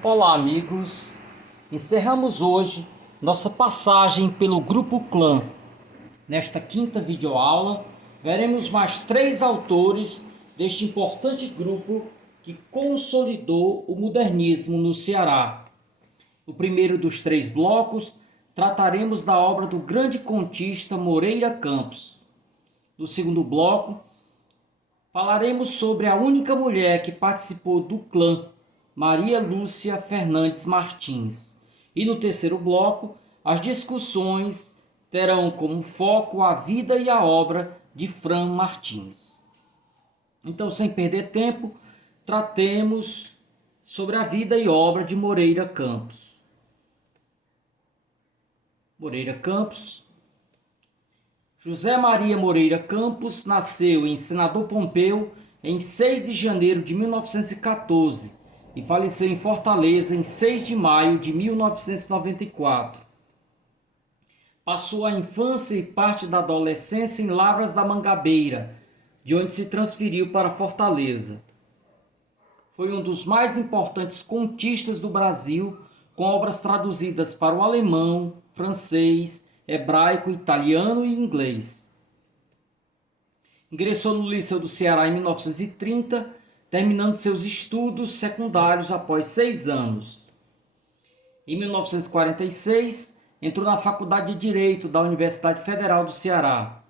Olá, amigos. Encerramos hoje nossa passagem pelo Grupo Clã. Nesta quinta videoaula, veremos mais três autores deste importante grupo que consolidou o modernismo no Ceará. No primeiro dos três blocos, trataremos da obra do grande contista Moreira Campos. No segundo bloco, falaremos sobre a única mulher que participou do clã, Maria Lúcia Fernandes Martins. E no terceiro bloco, as discussões terão como foco a vida e a obra de Fran Martins. Então, sem perder tempo, tratemos sobre a vida e obra de Moreira Campos. Moreira Campos. José Maria Moreira Campos nasceu em Senador Pompeu em 6 de janeiro de 1914 e faleceu em Fortaleza em 6 de maio de 1994. Passou a infância e parte da adolescência em Lavras da Mangabeira, de onde se transferiu para Fortaleza. Foi um dos mais importantes contistas do Brasil, com obras traduzidas para o alemão, francês, hebraico, italiano e inglês. Ingressou no Liceu do Ceará em 1930, terminando seus estudos secundários após 6 anos. Em 1946, entrou na Faculdade de Direito da Universidade Federal do Ceará.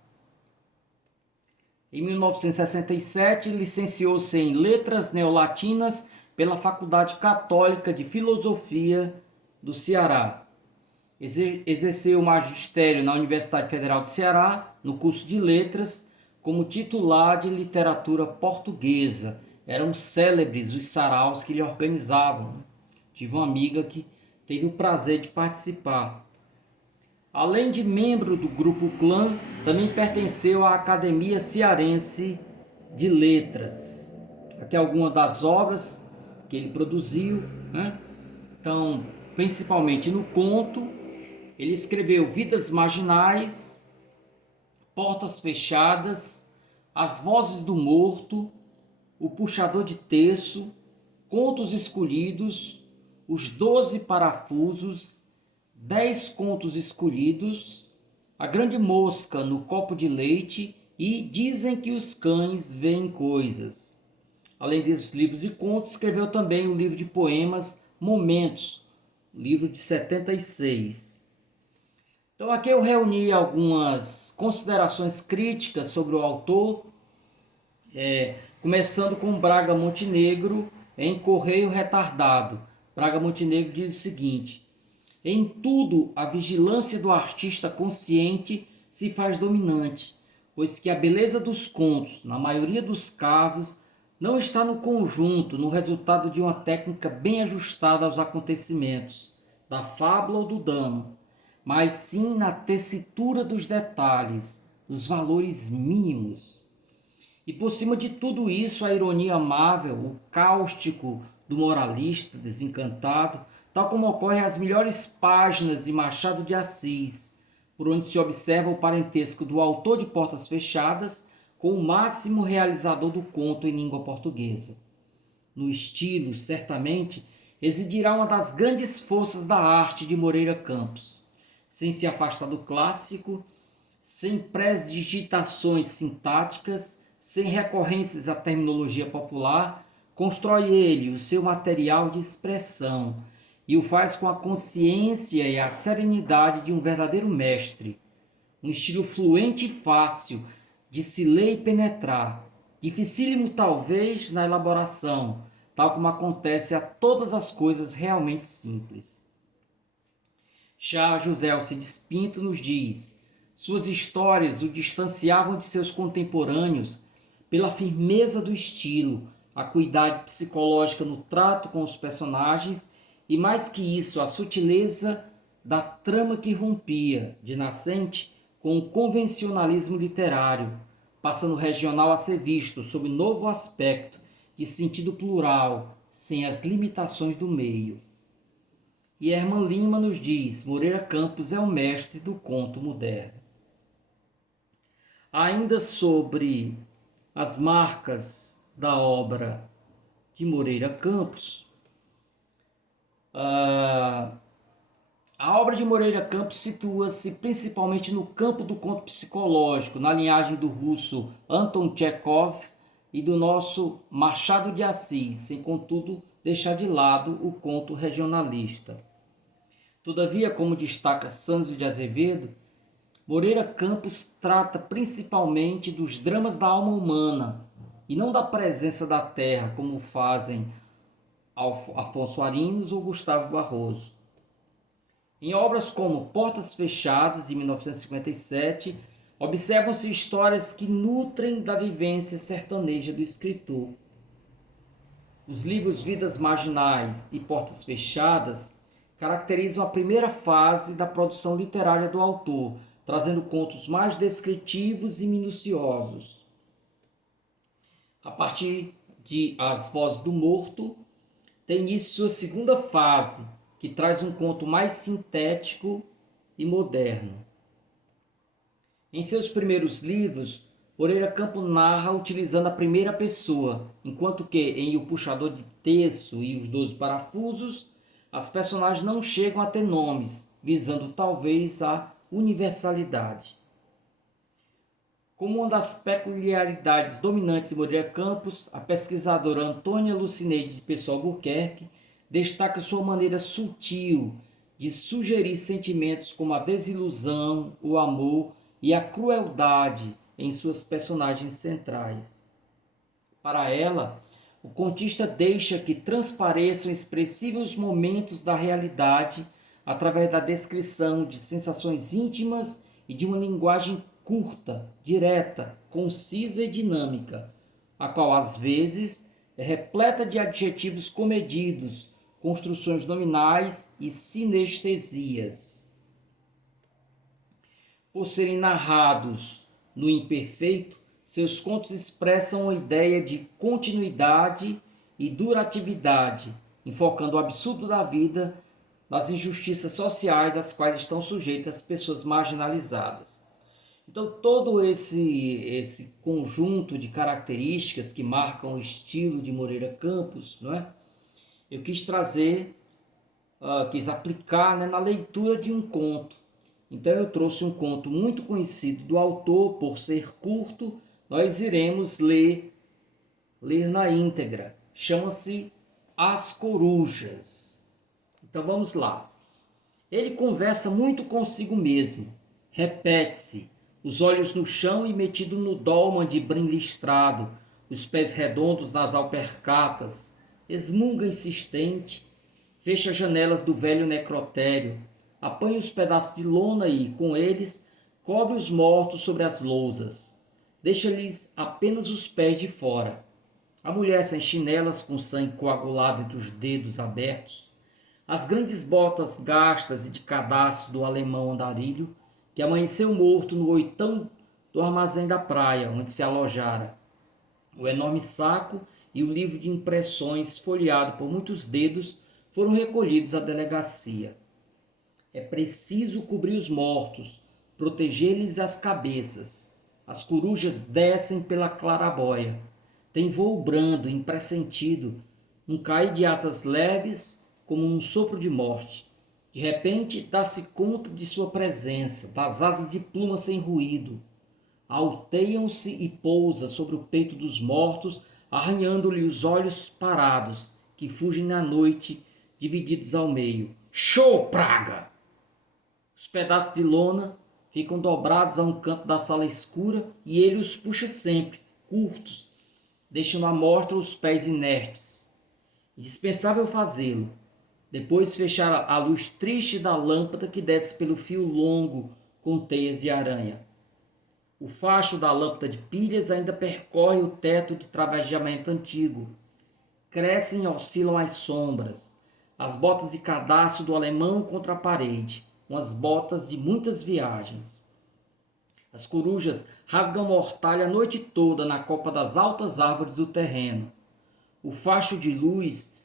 Em 1967, licenciou-se em Letras Neolatinas pela Faculdade Católica de Filosofia do Ceará. Exerceu o magistério na Universidade Federal do Ceará, no curso de Letras, como titular de Literatura Portuguesa. Eram célebres os saraus que lhe organizavam. Tive uma amiga que teve o prazer de participar. Além de membro do Grupo Clã, também pertenceu à Academia Cearense de Letras. Aqui algumas das obras que ele produziu, né? Então, principalmente no conto, ele escreveu Vidas Marginais, Portas Fechadas, As Vozes do Morto, O Puxador de Terço, Contos Escolhidos, Os 12 Parafusos, 10 Contos Escolhidos, A Grande Mosca no Copo de Leite e Dizem que os Cães Veem Coisas. Além desses livros de contos, escreveu também o livro de poemas Momentos, livro de 76. Então aqui eu reuni algumas considerações críticas sobre o autor, começando com Braga Montenegro em Correio Retardado. Braga Montenegro diz o seguinte: em tudo a vigilância do artista consciente se faz dominante, pois que a beleza dos contos, na maioria dos casos, não está no conjunto, no resultado de uma técnica bem ajustada aos acontecimentos, da fábula ou do drama, mas sim na tessitura dos detalhes, dos valores mínimos. E por cima de tudo isso, a ironia amável, o cáustico do moralista desencantado, tal como ocorre às melhores páginas de Machado de Assis, por onde se observa o parentesco do autor de Portas Fechadas com o máximo realizador do conto em língua portuguesa. No estilo, certamente, residirá uma das grandes forças da arte de Moreira Campos. Sem se afastar do clássico, sem pré-digitações sintáticas, sem recorrências à terminologia popular, constrói ele o seu material de expressão e o faz com a consciência e a serenidade de um verdadeiro mestre. Um estilo fluente e fácil de se ler e penetrar, dificílimo talvez na elaboração, tal como acontece a todas as coisas realmente simples. Já José Alcides Pinto nos diz: suas histórias o distanciavam de seus contemporâneos pela firmeza do estilo, a acuidade psicológica no trato com os personagens e, mais que isso, a sutileza da trama que rompia, de nascente, com o convencionalismo literário, passando o regional a ser visto sob novo aspecto de sentido plural, sem as limitações do meio. E Herman Lima nos diz: Moreira Campos é o mestre do conto moderno. Ainda sobre as marcas da obra de Moreira Campos, A obra de Moreira Campos situa-se principalmente no campo do conto psicológico, na linhagem do russo Anton Chekhov e do nosso Machado de Assis, sem contudo deixar de lado o conto regionalista. Todavia, como destaca Sâncio de Azevedo, Moreira Campos trata principalmente dos dramas da alma humana e não da presença da terra, como fazem Afonso Arinos ou Gustavo Barroso. Em obras como Portas Fechadas, de 1957, observam-se histórias que nutrem da vivência sertaneja do escritor. Os livros Vidas Marginais e Portas Fechadas caracterizam a primeira fase da produção literária do autor, trazendo contos mais descritivos e minuciosos. A partir de As Vozes do Morto, tem início sua segunda fase, que traz um conto mais sintético e moderno. Em seus primeiros livros, Moreira Campos narra utilizando a primeira pessoa, enquanto que em O Puxador de Terço e Os 12 Parafusos, as personagens não chegam a ter nomes, visando talvez a universalidade. Como uma das peculiaridades dominantes de Moreira Campos, a pesquisadora Antônia Lucineide de Pessoa Albuquerque destaca sua maneira sutil de sugerir sentimentos como a desilusão, o amor e a crueldade em suas personagens centrais. Para ela, o contista deixa que transpareçam expressivos momentos da realidade através da descrição de sensações íntimas e de uma linguagem curta, direta, concisa e dinâmica, a qual às vezes é repleta de adjetivos comedidos, construções nominais e sinestesias. Por serem narrados no imperfeito, seus contos expressam uma ideia de continuidade e duratividade, enfocando o absurdo da vida nas injustiças sociais às quais estão sujeitas as pessoas marginalizadas. Então, todo esse conjunto de características que marcam o estilo de Moreira Campos, não é? Eu quis trazer, quis aplicar, né, na leitura de um conto. Então eu trouxe um conto muito conhecido do autor, por ser curto, nós iremos ler na íntegra. Chama-se As Corujas. Então vamos lá. Ele conversa muito consigo mesmo, repete-se, os olhos no chão e metido no dolman de brim listrado, os pés redondos nas alpercatas, esmunga insistente, fecha as janelas do velho necrotério, apanha os pedaços de lona e, com eles, cobre os mortos sobre as lousas. Deixa-lhes apenas os pés de fora. A mulher sem chinelas, com sangue coagulado entre os dedos abertos. As grandes botas gastas e de cadastro do alemão andarilho, que amanheceu morto no oitão do armazém da praia, onde se alojara. O enorme saco e o livro de impressões, folheado por muitos dedos, foram recolhidos à delegacia. É preciso cobrir os mortos, proteger-lhes as cabeças. As corujas descem pela clarabóia. Tem voo brando, impressentido, um cair de asas leves como um sopro de morte. De repente, dá-se conta de sua presença, das asas de pluma sem ruído. Alteiam-se e pousa sobre o peito dos mortos, arranhando-lhe os olhos parados, que fugem na noite, divididos ao meio. Show, praga! Os pedaços de lona ficam dobrados a um canto da sala escura e ele os puxa sempre, curtos, deixando à mostra os pés inertes. Indispensável fazê-lo. Depois fechar a luz triste da lâmpada que desce pelo fio longo com teias de aranha. O facho da lâmpada de pilhas ainda percorre o teto de travagiamento antigo. Crescem e oscilam as sombras. As botas de cadastro do alemão contra a parede. Umas botas de muitas viagens. As corujas rasgam mortalha a noite toda na copa das altas árvores do terreno. O facho de luz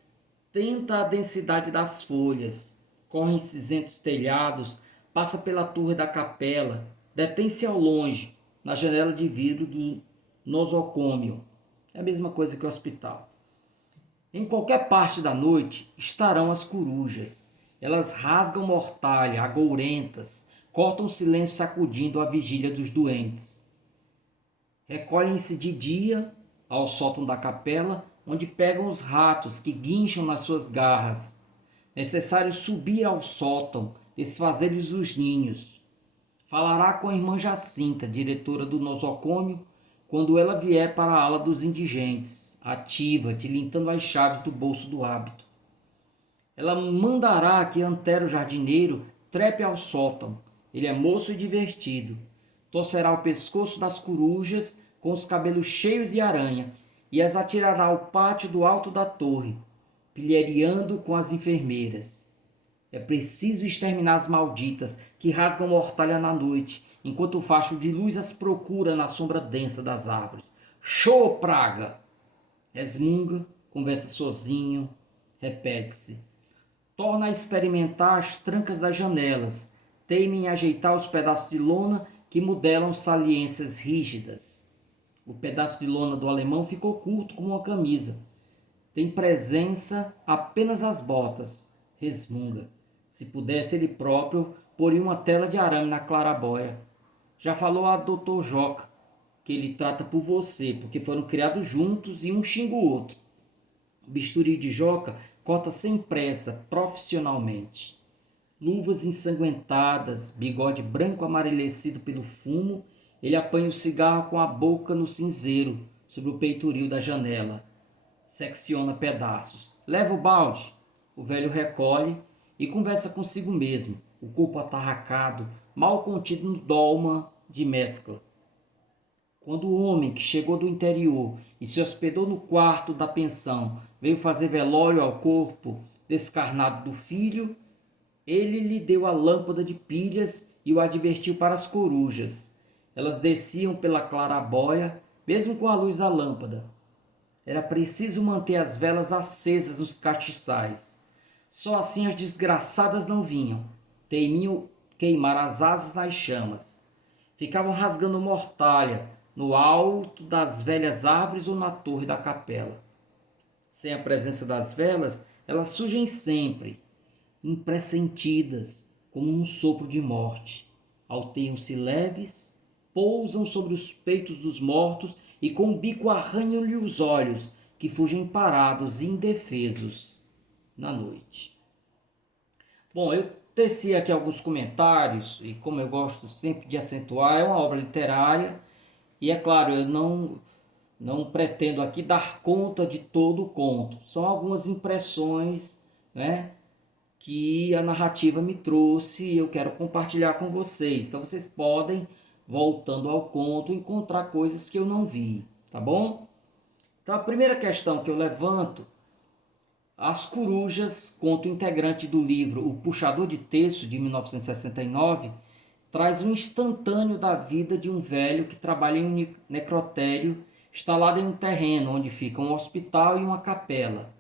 tenta a densidade das folhas. Corre em cinzentos telhados, passa pela torre da capela, detém-se ao longe, na janela de vidro do nosocômio. É a mesma coisa que o hospital. Em qualquer parte da noite estarão as corujas. Elas rasgam mortalha, agourentas, cortam o silêncio sacudindo a vigília dos doentes. Recolhem-se de dia ao sótão da capela, onde pegam os ratos que guincham nas suas garras. Necessário subir ao sótão, desfazer-lhes os ninhos. Falará com a irmã Jacinta, diretora do nosocômio, quando ela vier para a ala dos indigentes, ativa, tilintando as chaves do bolso do hábito. Ela mandará que Antero jardineiro trepe ao sótão. Ele é moço e divertido. Torcerá o pescoço das corujas com os cabelos cheios de aranha e as atirará ao pátio do alto da torre, pilheriando com as enfermeiras. É preciso exterminar as malditas que rasgam mortalha na noite, enquanto o facho de luz as procura na sombra densa das árvores. Show, praga! Resmunga, conversa sozinho, repete-se. Torna a experimentar as trancas das janelas, teima em ajeitar os pedaços de lona que modelam saliências rígidas. O pedaço de lona do alemão ficou curto como uma camisa. Tem presença apenas as botas. Resmunga. Se pudesse ele próprio, poria uma tela de arame na clarabóia. Já falou a Dr. Joca, que ele trata por você, porque foram criados juntos e um xinga o outro. O bisturi de Joca corta sem pressa, profissionalmente. Luvas ensanguentadas, bigode branco amarelecido pelo fumo, ele apanha o cigarro com a boca no cinzeiro, sobre o peitoril da janela. Secciona pedaços. Leva o balde. O velho recolhe e conversa consigo mesmo, o corpo atarracado, mal contido no dolma de mescla. Quando o homem que chegou do interior e se hospedou no quarto da pensão veio fazer velório ao corpo descarnado do filho, ele lhe deu a lâmpada de pilhas e o advertiu para as corujas. Elas desciam pela clarabóia, mesmo com a luz da lâmpada. Era preciso manter as velas acesas nos castiçais. Só assim as desgraçadas não vinham. Temiam queimar as asas nas chamas. Ficavam rasgando mortalha no alto das velhas árvores ou na torre da capela. Sem a presença das velas, elas surgem sempre, impressentidas, como um sopro de morte. Alteiam-se leves, pousam sobre os peitos dos mortos e com o bico arranham-lhe os olhos, que fugem parados e indefesos na noite. Bom, eu teci aqui alguns comentários, e como eu gosto sempre de acentuar, é uma obra literária, e é claro, eu não pretendo aqui dar conta de todo o conto. São algumas impressões, né, que a narrativa me trouxe e eu quero compartilhar com vocês. Então vocês podem, voltando ao conto, encontrar coisas que eu não vi, tá bom? Então a primeira questão que eu levanto: As Corujas, conto integrante do livro O Puxador de Terço, de 1969, traz um instantâneo da vida de um velho que trabalha em um necrotério instalado em um terreno onde fica um hospital e uma capela.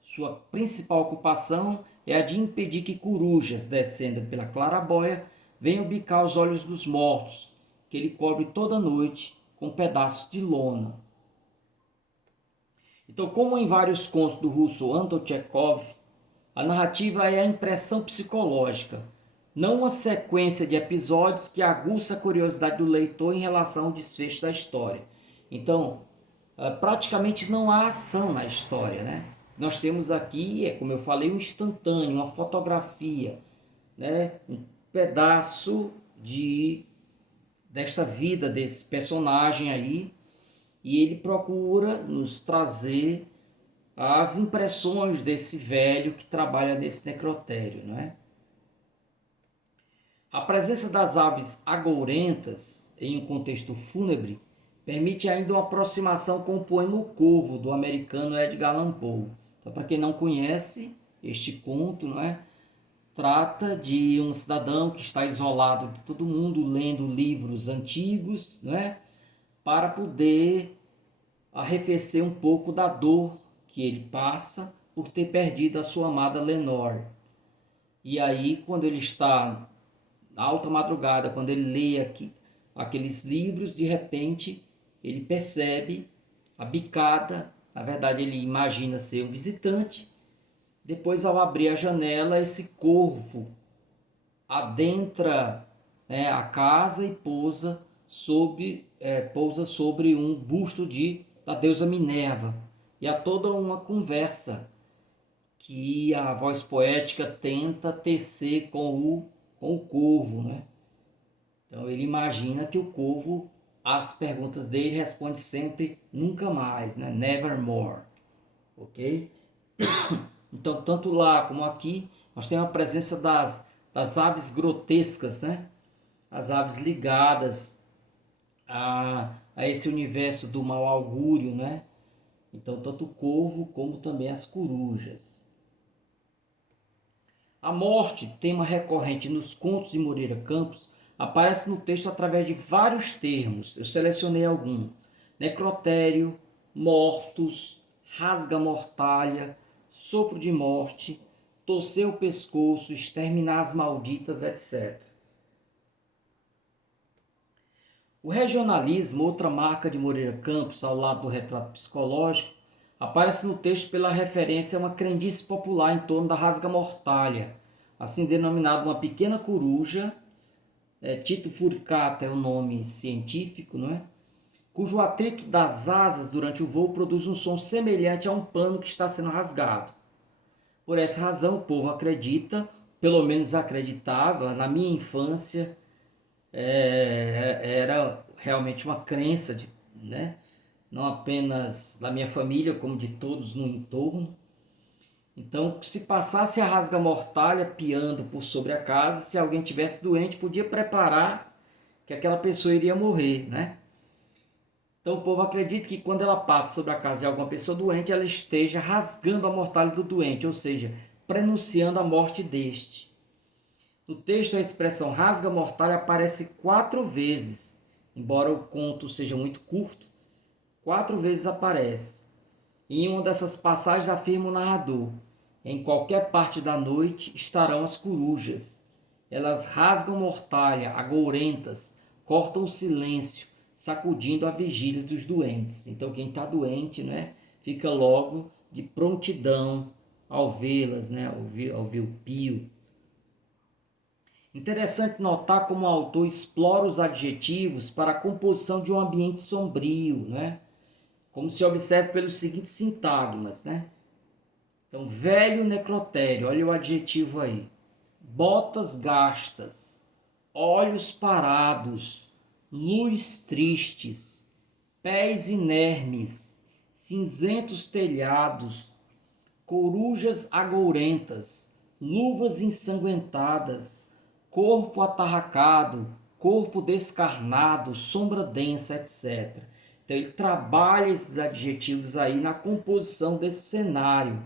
Sua principal ocupação é a de impedir que corujas, descendo pela clarabóia, venham bicar os olhos dos mortos, que ele cobre toda noite com pedaços de lona. Então, como em vários contos do russo Anton Chekhov, a narrativa é a impressão psicológica, não uma sequência de episódios que aguça a curiosidade do leitor em relação ao desfecho da história. Então, praticamente não há ação na história, né? Nós temos aqui, como eu falei, um instantâneo, uma fotografia, né? Um pedaço desta vida desse personagem aí, e ele procura nos trazer as impressões desse velho que trabalha nesse necrotério, né? A presença das aves agourentas em um contexto fúnebre permite ainda uma aproximação com o poema O Corvo, do americano Edgar Allan Poe. Então, para quem não conhece este conto, não é? Trata de um cidadão que está isolado de todo mundo, lendo livros antigos, não é? Para poder arrefecer um pouco da dor que ele passa por ter perdido a sua amada Lenore. E aí, quando ele está na alta madrugada, quando ele lê aqueles livros, de repente ele percebe a bicada, Na verdade, ele imagina ser um visitante. Depois, ao abrir a janela, esse corvo adentra, né, a casa e pousa sobre um busto da deusa Minerva. E há toda uma conversa que a voz poética tenta tecer com o corvo, né? Então ele imagina que o corvo, as perguntas dele responde sempre nunca mais, né? Nevermore, ok? Então tanto lá como aqui nós temos a presença das aves grotescas, né? As aves ligadas a esse universo do mau augúrio, né? Então tanto o corvo como também as corujas. A morte, tema recorrente nos contos de Moreira Campos, aparece no texto através de vários termos. Eu selecionei algum: necrotério, mortos, rasga-mortalha, sopro de morte, torcer o pescoço, exterminar as malditas, etc. O regionalismo, outra marca de Moreira Campos, ao lado do retrato psicológico, aparece no texto pela referência a uma crendice popular em torno da rasga-mortalha, assim denominada uma pequena coruja, Tito furcata é o nome científico, não é? Cujo atrito das asas durante o voo produz um som semelhante a um pano que está sendo rasgado. Por essa razão, o povo acredita, pelo menos acreditava, na minha infância, era realmente uma crença, né? Não apenas da minha família, como de todos no entorno. Então, se passasse a rasga-mortalha piando por sobre a casa, se alguém tivesse doente, podia preparar que aquela pessoa iria morrer, né? Então, o povo acredita que quando ela passa sobre a casa de alguma pessoa doente, ela esteja rasgando a mortalha do doente, ou seja, prenunciando a morte deste. No texto, a expressão rasga-mortalha aparece 4 vezes, embora o conto seja muito curto, 4 vezes aparece. E em uma dessas passagens afirma o narrador: em qualquer parte da noite estarão as corujas. Elas rasgam mortalha, agourentas, cortam o silêncio, sacudindo a vigília dos doentes. Então quem está doente, né, fica logo de prontidão ao vê-las, né, ao ver o pio. Interessante notar como o autor explora os adjetivos para a composição de um ambiente sombrio, né? Como se observa pelos seguintes sintagmas, né? Então, velho necrotério, olha o adjetivo aí. Botas gastas, olhos parados, luz tristes, pés inermes, cinzentos telhados, corujas agourentas, luvas ensanguentadas, corpo atarracado, corpo descarnado, sombra densa, etc. Então ele trabalha esses adjetivos aí na composição desse cenário.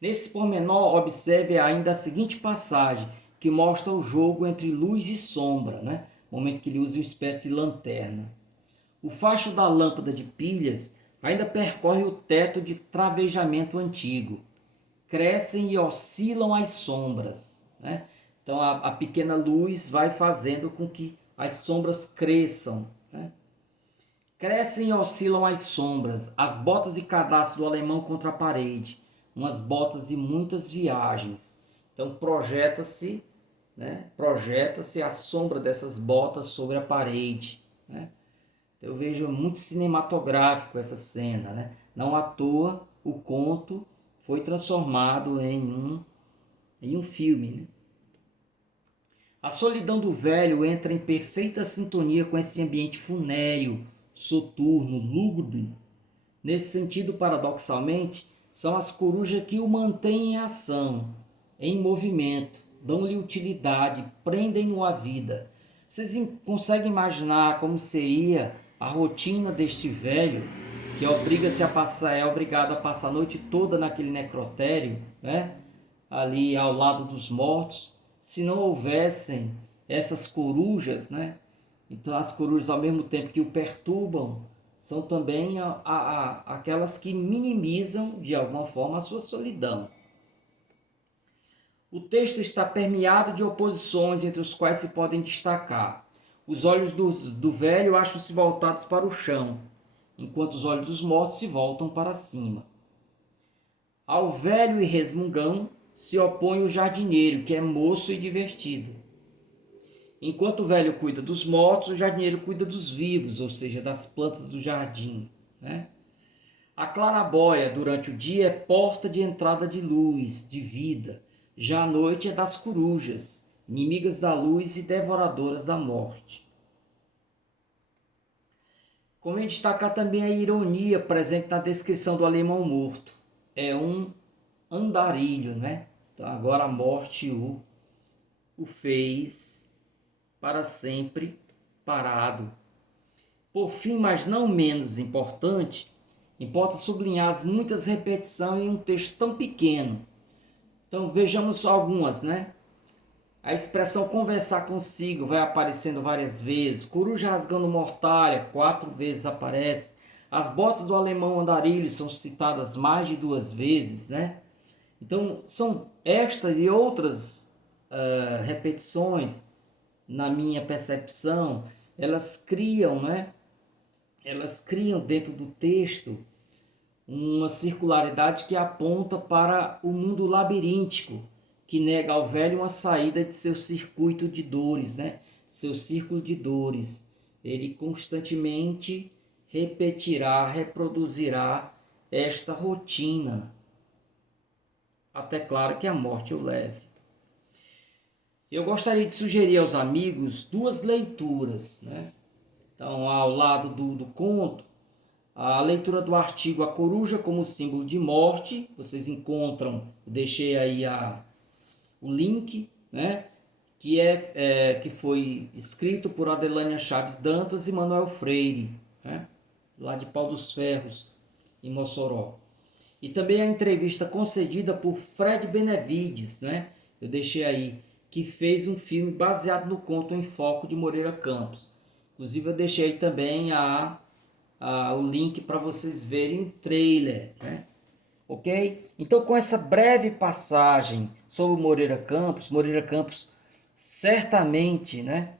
Nesse pormenor, observe ainda a seguinte passagem, que mostra o jogo entre luz e sombra, né? No momento que ele usa uma espécie de lanterna. O facho da lâmpada de pilhas ainda percorre o teto de travejamento antigo. Crescem e oscilam as sombras, né? Então a pequena luz vai fazendo com que as sombras cresçam, né? Crescem e oscilam as sombras, as botas de cadastro do alemão contra a parede, umas botas de muitas viagens. Então projeta-se, né? Projeta-se a sombra dessas botas sobre a parede, né? Eu vejo muito cinematográfico essa cena, né? Não à toa o conto foi transformado em um filme, né? A solidão do velho entra em perfeita sintonia com esse ambiente funéreo, soturno, lúgubre. Nesse sentido, paradoxalmente, são as corujas que o mantêm em ação, em movimento, dão-lhe utilidade, prendem-no à vida. Vocês conseguem imaginar como seria a rotina deste velho que é obrigado a passar a noite toda naquele necrotério, né? Ali ao lado dos mortos, se não houvessem essas corujas, né? Então as corujas, ao mesmo tempo que o perturbam, são também aquelas que minimizam de alguma forma a sua solidão. O texto está permeado de oposições entre os quais se podem destacar: os olhos do velho acham-se voltados para o chão, enquanto os olhos dos mortos se voltam para cima. Ao velho e resmungão se opõe o jardineiro, que é moço e divertido. Enquanto o velho cuida dos mortos, o jardineiro cuida dos vivos, ou seja, das plantas do jardim, né? A clarabóia durante o dia é porta de entrada de luz, de vida. Já à noite é das corujas, inimigas da luz e devoradoras da morte. Convém destacar também a ironia presente na descrição do alemão morto. É um andarilho, né? Então agora a morte o fez para sempre parado. Por fim, mas não menos importante, importa sublinhar as muitas repetições em um texto tão pequeno. Então vejamos algumas, né? A expressão conversar consigo vai aparecendo várias vezes. Coruja rasgando mortalha, 4 vezes aparece. As botas do alemão andarilho são citadas mais de 2 vezes, né? Então são estas e outras repetições, na minha percepção, elas criam, né? Elas criam dentro do texto uma circularidade que aponta para o mundo labiríntico, que nega ao velho uma saída de seu circuito de dores, né? Seu círculo de dores. Ele constantemente repetirá, reproduzirá esta rotina, até claro que a morte o leve. Eu gostaria de sugerir aos amigos 2 leituras, né? Então, ao lado do conto, a leitura do artigo A Coruja como Símbolo de Morte, vocês encontram, deixei aí o link, né? Que foi escrito por Adelânia Chaves Dantas e Manuel Freire, né? Lá de Pau dos Ferros, em Mossoró. E também a entrevista concedida por Fred Benevides, né? Eu deixei aí, que fez um filme baseado no conto Em Foco de Moreira Campos. Inclusive eu deixei também o link para vocês verem o trailer, né? Ok? Então, com essa breve passagem sobre Moreira Campos certamente, né,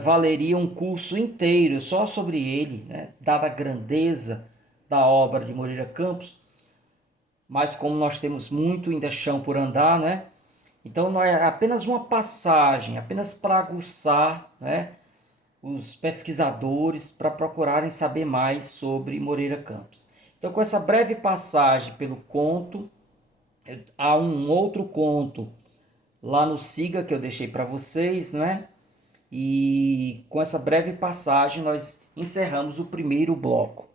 valeria um curso inteiro só sobre ele, né, dada a grandeza da obra de Moreira Campos. Mas como nós temos muito ainda chão por andar, né? Então não é apenas uma passagem, apenas para aguçar, né, os pesquisadores para procurarem saber mais sobre Moreira Campos. Então, com essa breve passagem pelo conto, há um outro conto lá no Siga que eu deixei para vocês, né? E com essa breve passagem nós encerramos o primeiro bloco.